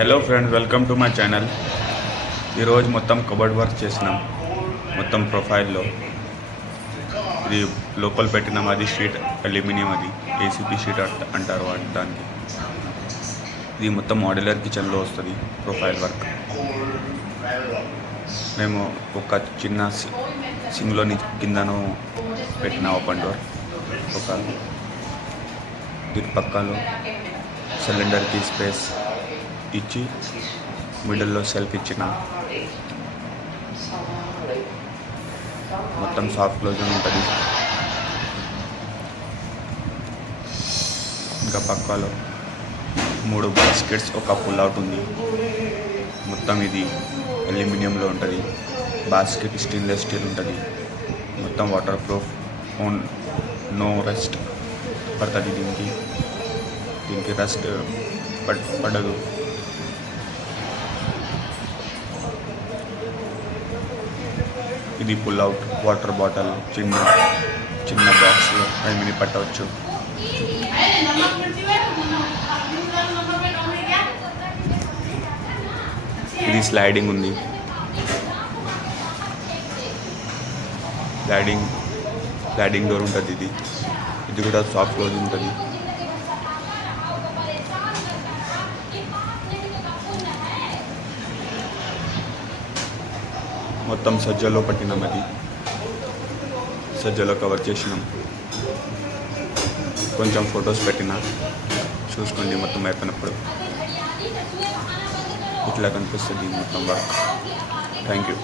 Hello friends, welcome to my channel. ఈరోజు మొత్తం cupboard work చేసినాం. మొత్తం ప్రొఫైల్లో ఇది లోపల పెట్టినాం. అది షీట్ అల్యూమినియం, అది ఏసీపీ షీట్ అంటారు దానికి. ఇది మొత్తం మోడ్యులర్ కిచెన్లో వస్తుంది ప్రొఫైల్ వర్క్. మేము ఒక చిన్న సింగ్లోని కిందను పెట్టిన ఓపెన్ డోర్, ఒక దీని పక్కలో సిలిండర్కి స్పేస్ ఇచ్చి మిడిల్లో సెల్ఫ్ ఇచ్చిన. మొత్తం సాఫ్ట్ క్లోజర్ ఉంటుంది. ఇంకా పక్కలో 3 బాస్కెట్స్, ఒక పుల్ అవుట్ ఉంది. మొత్తం ఇది అల్యూమినియంలో ఉంటుంది. బాస్కెట్ స్టెయిన్లెస్ స్టీల్ ఉంటుంది. మొత్తం వాటర్ ప్రూఫ్, నో రస్ట్ పడుతుంది. దీనికి రస్ట్ పడదు. ఇది పుల్ అవుట్ వాటర్ బాటిల్, చిన్న బాక్స్లో 5 మినిట్ పట్టవచ్చు. ఇది స్లైడింగ్ ఉంది. స్లైడింగ్ డోర్ ఉంటుంది. ఇది కూడా సాఫ్ట్ క్లోజ్ ఉంటుంది. మొత్తం సజ్జలో పట్టినాం. అది సజ్జలో కవర్ చేసినాం. కొంచెం ఫొటోస్ పెట్టిన, చూసుకోండి. మొత్తం అయిపోయినప్పుడు ఇట్లా కనిపిస్తుంది మొత్తం వర్క్. Thank you.